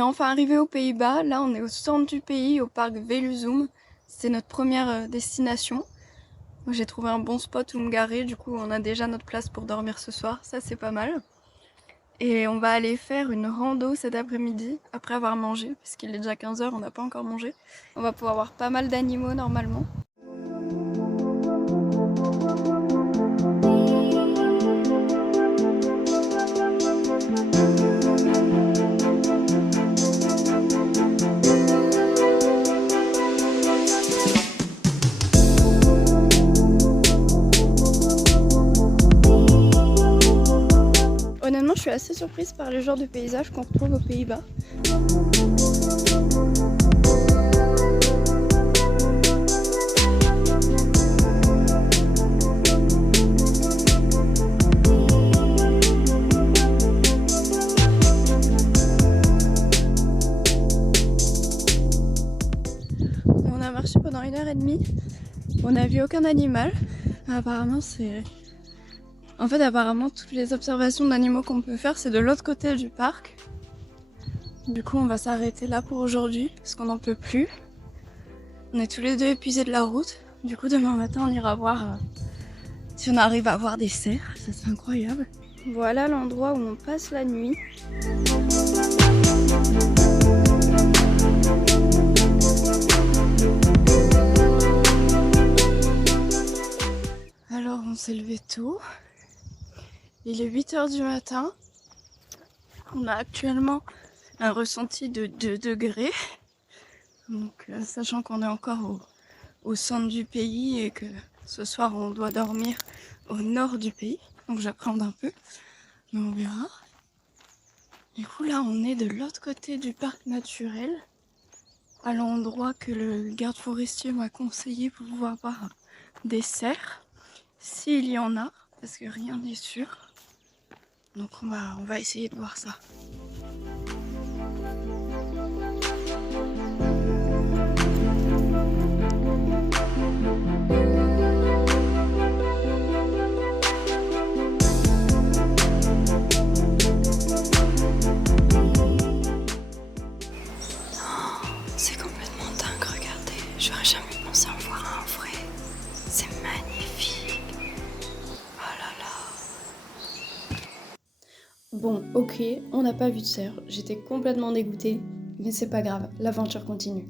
est enfin arrivé aux Pays-Bas. Là, on est au centre du pays, au parc Veluzoom. C'est notre première destination. J'ai trouvé un bon spot où me garer. Du coup, on a déjà notre place pour dormir ce soir. Ça, c'est pas mal. Et on va aller faire une rando cet après-midi, après avoir mangé, parce qu'il est déjà 15h, on n'a pas encore mangé. On va pouvoir voir pas mal d'animaux normalement. Honnêtement, je suis assez surprise par le genre de paysage qu'on retrouve aux Pays-Bas. On a marché pendant 1h30. On n'a vu aucun animal. Apparemment, apparemment, toutes les observations d'animaux qu'on peut faire, c'est de l'autre côté du parc. Du coup, on va s'arrêter là pour aujourd'hui, parce qu'on n'en peut plus. On est tous les deux épuisés de la route. Du coup, demain matin, on ira voir si on arrive à voir des cerfs. Ça, c'est incroyable. Voilà l'endroit où on passe la nuit. Alors, on s'est levé tôt. Il est 8h du matin. On a actuellement un ressenti de 2 degrés. Donc, sachant qu'on est encore au centre du pays et que ce soir on doit dormir au nord du pays. Donc j'appréhende un peu, mais on verra. Du coup là on est de l'autre côté du parc naturel, à l'endroit que le garde forestier m'a conseillé pour pouvoir voir des cerfs, s'il y en a, parce que rien n'est sûr. Donc on va essayer de voir ça. C'est complètement dingue, regardez. J'aurais jamais pensé en voir un vrai. C'est magnifique. Oh là là. Bon, ok, on n'a pas vu de cerf. J'étais complètement dégoûtée. Mais c'est pas grave, l'aventure continue.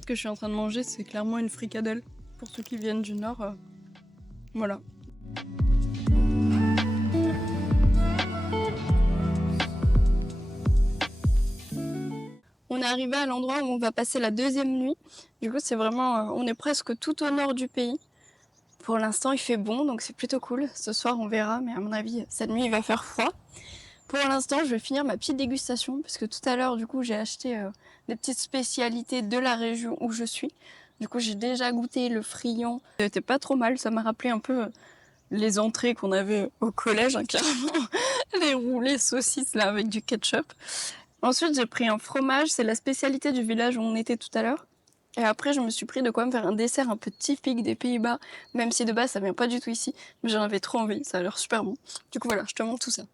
Ce que je suis en train de manger, c'est clairement une fricadelle. Pour ceux qui viennent du nord, voilà. On est arrivé à l'endroit où on va passer la deuxième nuit. Du coup, c'est vraiment, on est presque tout au nord du pays. Pour l'instant, il fait bon, donc c'est plutôt cool. Ce soir, on verra, mais à mon avis, cette nuit, il va faire froid. Pour l'instant, je vais finir ma petite dégustation, parce que tout à l'heure, du coup, j'ai acheté des petites spécialités de la région où je suis. Du coup, j'ai déjà goûté le friand. C'était pas trop mal, ça m'a rappelé un peu les entrées qu'on avait au collège, hein, clairement. Les roulés saucisses, là, avec du ketchup. Ensuite, j'ai pris un fromage, c'est la spécialité du village où on était tout à l'heure. Et après, je me suis pris de quoi me faire un dessert un peu typique des Pays-Bas, même si de base, ça vient pas du tout ici. Mais j'en avais trop envie, ça a l'air super bon. Du coup, voilà, je te montre tout ça.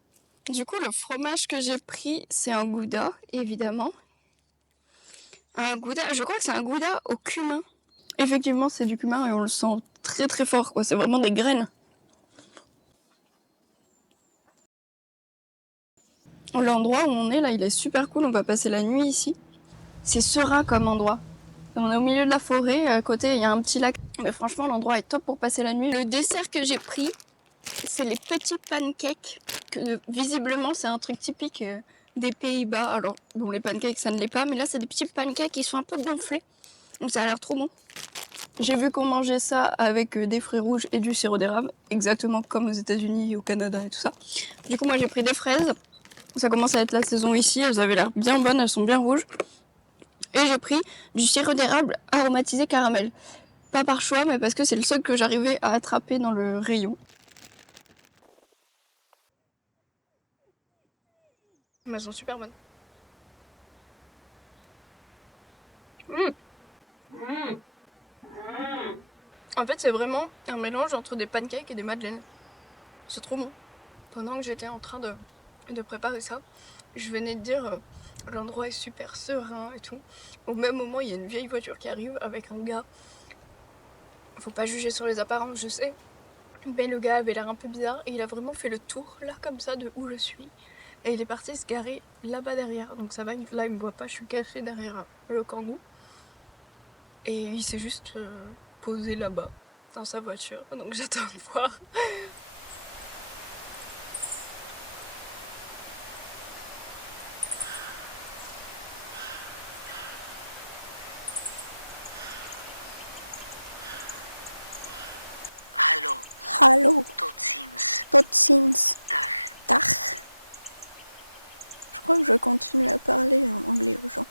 Du coup, le fromage que j'ai pris, c'est un Gouda, évidemment. Un Gouda, je crois que c'est un Gouda au cumin. Effectivement, c'est du cumin et on le sent très très fort, quoi. C'est vraiment des graines. L'endroit où on est là, il est super cool. On va passer la nuit ici. C'est serein comme endroit. On est au milieu de la forêt. À côté, il y a un petit lac. Mais franchement, l'endroit est top pour passer la nuit. Le dessert que j'ai pris, c'est les petits pancakes. Que, visiblement, c'est un truc typique des Pays-Bas. Alors, bon, les pancakes, ça ne l'est pas. Mais là, c'est des petits pancakes qui sont un peu gonflés. Donc, ça a l'air trop bon. J'ai vu qu'on mangeait ça avec des fruits rouges et du sirop d'érable. Exactement comme aux États-Unis, au Canada et tout ça. Du coup, moi, j'ai pris des fraises. Ça commence à être la saison ici. Elles avaient l'air bien bonnes. Elles sont bien rouges. Et j'ai pris du sirop d'érable aromatisé caramel. Pas par choix, mais parce que c'est le seul que j'arrivais à attraper dans le rayon. Mais elles sont super bonnes. En fait, c'est vraiment un mélange entre des pancakes et des madeleines. C'est trop bon. Pendant que j'étais en train de préparer ça, je venais de dire l'endroit est super serein et tout. Au même moment, il y a une vieille voiture qui arrive avec un gars. Faut pas juger sur les apparences, je sais. Mais le gars avait l'air un peu bizarre et il a vraiment fait le tour, là comme ça, de où je suis. Et il est parti se garer là-bas derrière. Donc ça va, là il me voit pas, je suis cachée derrière le kangou. Et il s'est juste posé là-bas, dans sa voiture. Donc j'attends de voir. Hallo, Hallo, tot ziens. tot ziens. Dag. Dag. Je crois que je continue à parler en anglais aux gens.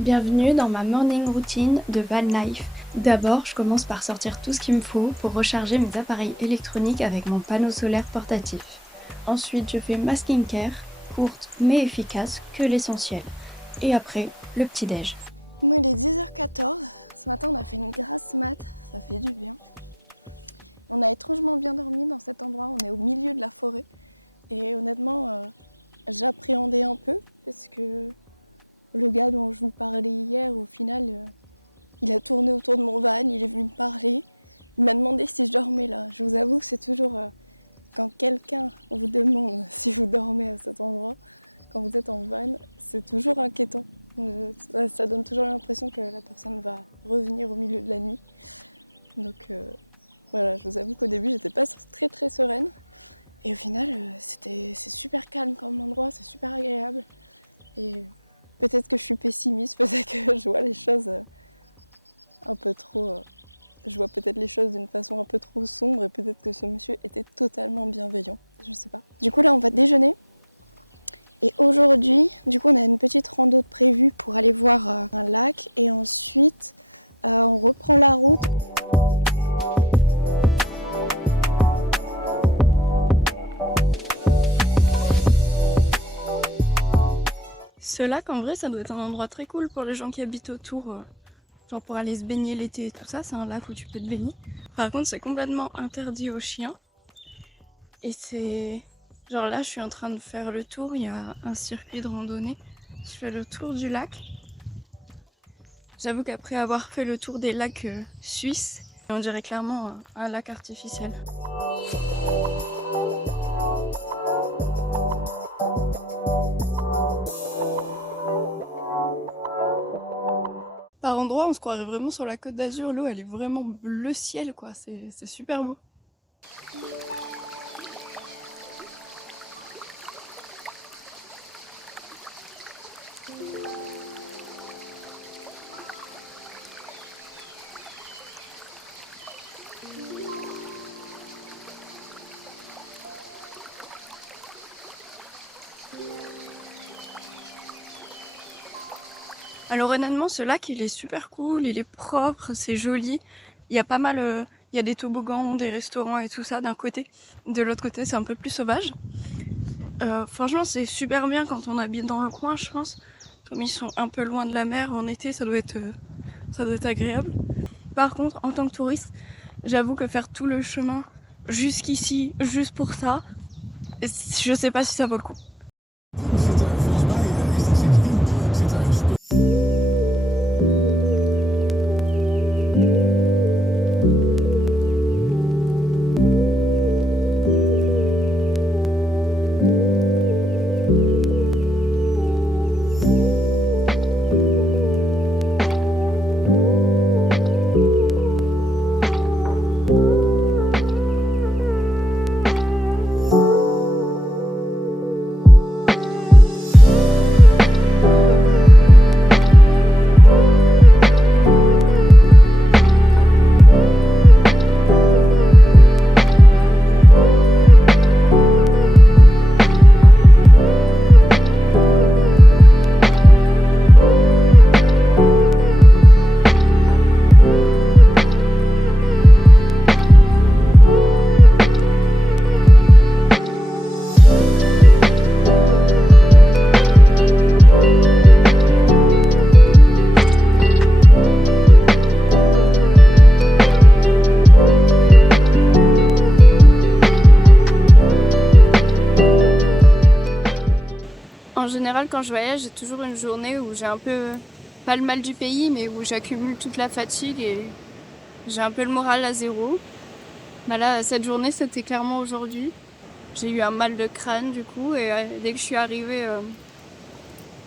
Bienvenue dans ma morning routine de van life. D'abord, je commence par sortir tout ce qu'il me faut pour recharger mes appareils électroniques avec mon panneau solaire portatif. Ensuite, je fais ma skincare, courte mais efficace, que l'essentiel. Et après, le petit-déj. Moi, il est 10h14. Ce matin, on a fait une grasse mat, ça fait du bien. On a étrangement bien dormi dans cet endroit, on est au milieu de la forêt. Et honnêtement, j'appréhendais un peu parce que le gars dont je vous parlais hier, au final, il a tourné autour de mon van, il est venu me parler. Il m'a demandé si je dormais là. Je vous avoue que c'est toujours quand quelqu'un vous demande si vous dormez à cet endroit, quand vous êtes en van, c'est toujours inquiétant. Ça donne toujours l'impression que la personne va revenir au milieu de la nuit. Donc voilà, je vous avoue qu'au début, j'étais pas très très sereine. Et au final, c'est super calme comme endroit, c'est super agréable. Et peut-être que je suis pessimiste, peut-être que je vois les choses un peu trop... je vois peut-être les choses d'une façon un peu trop sombre et peut-être que ce monsieur était totalement bienveillant. Je sais pas. Du coup, là, on va déjeuner. Et aujourd'hui, du coup, on a une petite rando de prévue pour aller voir un lac. Et ensuite, on reprend la route. Ce lac, en vrai, ça doit être un endroit très cool pour les gens qui habitent autour. Genre pour aller se baigner l'été et tout ça, c'est un lac où tu peux te baigner. Par contre, c'est complètement interdit aux chiens. Et c'est... Genre là, je suis en train de faire le tour, il y a un circuit de randonnée. Je fais le tour du lac. J'avoue qu'après avoir fait le tour des lacs suisses, on dirait clairement un lac artificiel. Par endroits, on se croirait vraiment sur la Côte d'Azur. L'eau, elle est vraiment bleu ciel, quoi. C'est super beau. Alors honnêtement, ce lac, il est super cool, il est propre, c'est joli. Il y a pas mal, il y a des toboggans, des restaurants et tout ça d'un côté. De l'autre côté, c'est un peu plus sauvage. Franchement, c'est super bien quand on habite dans le coin, je pense. Comme ils sont un peu loin de la mer, en été, ça doit être agréable. Par contre, en tant que touriste, j'avoue que faire tout le chemin jusqu'ici, juste pour ça, je sais pas si ça vaut le coup. général, quand je voyage, j'ai toujours une journée où j'ai un peu, pas le mal du pays, mais où j'accumule toute la fatigue et j'ai un peu le moral à zéro. Bah là, cette journée, c'était clairement aujourd'hui. J'ai eu un mal de crâne du coup, et dès que je suis arrivée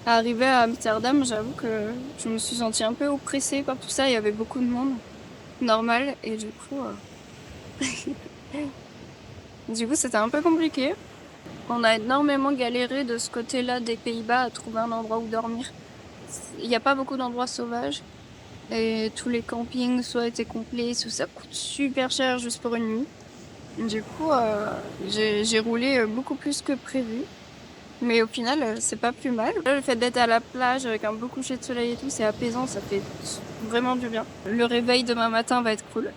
à Amsterdam, j'avoue que je me suis sentie un peu oppressée par tout ça. Il y avait beaucoup de monde, normal, et du coup, c'était un peu compliqué. On a énormément galéré de ce côté-là des Pays-Bas à trouver un endroit où dormir. Il n'y a pas beaucoup d'endroits sauvages. Et tous les campings soit étaient complets, soit ça coûte super cher juste pour une nuit. Du coup, j'ai roulé beaucoup plus que prévu. Mais au final, c'est pas plus mal. Le fait d'être à la plage avec un beau coucher de soleil et tout, c'est apaisant, ça fait vraiment du bien. Le réveil demain matin va être cool.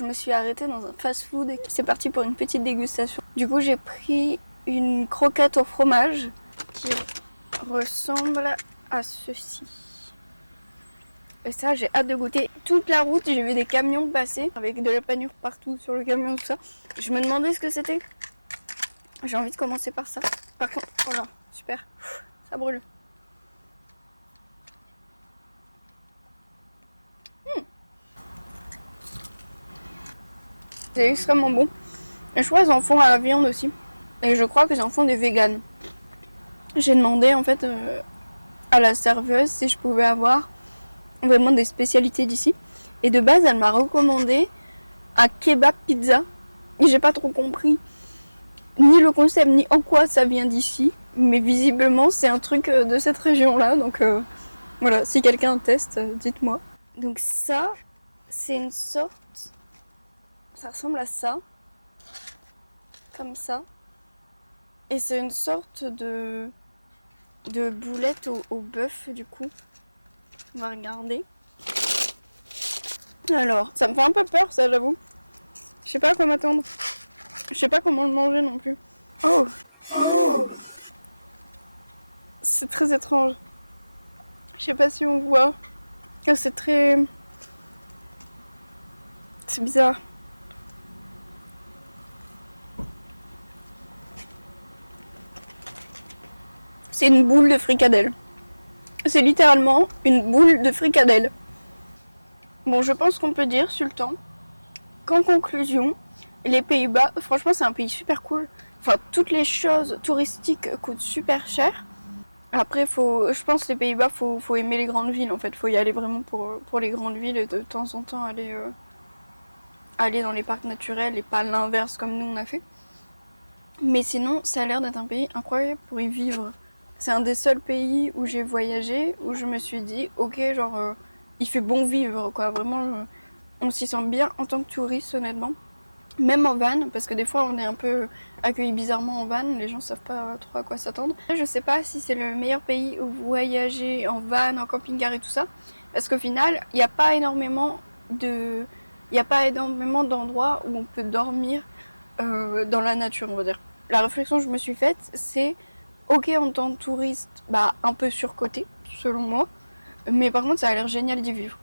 Je me suis arrêtée dans un fast-food et c'est parti pour une petite dégustation. Du coup, j'ai pris une croquette au fromage qui ressemble à ceci. Et ça, j'ai hâte de goûter. Toute la route, j'ai vu des camions passer avec de la panure partout sur le camion, tout ça. Je me demandais ce que c'était. J'ai envie de commencer par ça. Par contre, voilà, super. Ça brûle. C'est extrêmement bon. Et je crois qu'ils en font à la viande aussi. Et je crois qu'ils en font des véganes. J'ai demandé en fait à la serveuse si je pouvais avoir vraiment des spécialités d'ici. Et de base, elle m'a recommandé un kebab pizza. Et j'ai pas trop compris ni le concept ni en quoi ça vient d'ici. Mais visiblement, c'est un truc de cette région-là. Donc voilà, si quelqu'un teste, dites-moi. Donc ça, c'est une sorte... Ça ressemble à ça. Comme ça. Et c'est une sorte de boulette au bœuf du coup. On va regarder. Alors, ça me fait un peu peur ça, j'avoue. Je sais pas à quoi m'attendre. Je sais pas comment le manger non plus. Oh, oh. C'est très étrange. Je sais pas si on voit. Oh, c'est très... C'est bizarre. C'est une boule de fricadelle. C'est littéralement une boule de fricadelle. Bon, je pense qu'on peut dire, Sultan, qu'en conclusion, les Pays-Bas, franchement, c'est un pays super cool. Enfin, toutes les choses touristiques coûtent super cher. Après, je pense que les Pays-Bas, faut aimer les grandes villes en fait. Faut y aller vraiment pour les grandes villes et de temps en temps aller dans les parcs naturels et pas l'inverse comme nous on a fait. Mais sinon, ça a l'air d'être un pays incroyable pour y vivre. C'est un des seuls pays où j'ai voyagé, où je me suis dit, ok, genre, il fait bon vivre, quoi. Vraiment, on s'y sent bien en tant que touriste, honnêtement. Même en van, parce que des fois on est un peu accueillis bizarrement en van, les gens savent pas trop à quoi s'attendre. Je sais pas si c'est le meilleur pays où voyager en van, en camping-car et tout ça, parce qu'au final, il n'y a pas énormément d'endroits où on peut dormir dans la nature, on va dire. La réflexion que je me suis faite, c'est ok en tant que touriste, bah un peu surcoté, selon moi, mais par contre ça a l'air génial d'y vivre.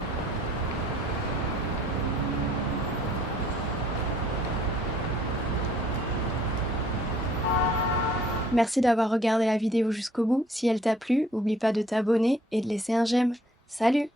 Merci d'avoir regardé la vidéo jusqu'au bout. Si elle t'a plu, n'oublie pas de t'abonner et de laisser un j'aime. Salut!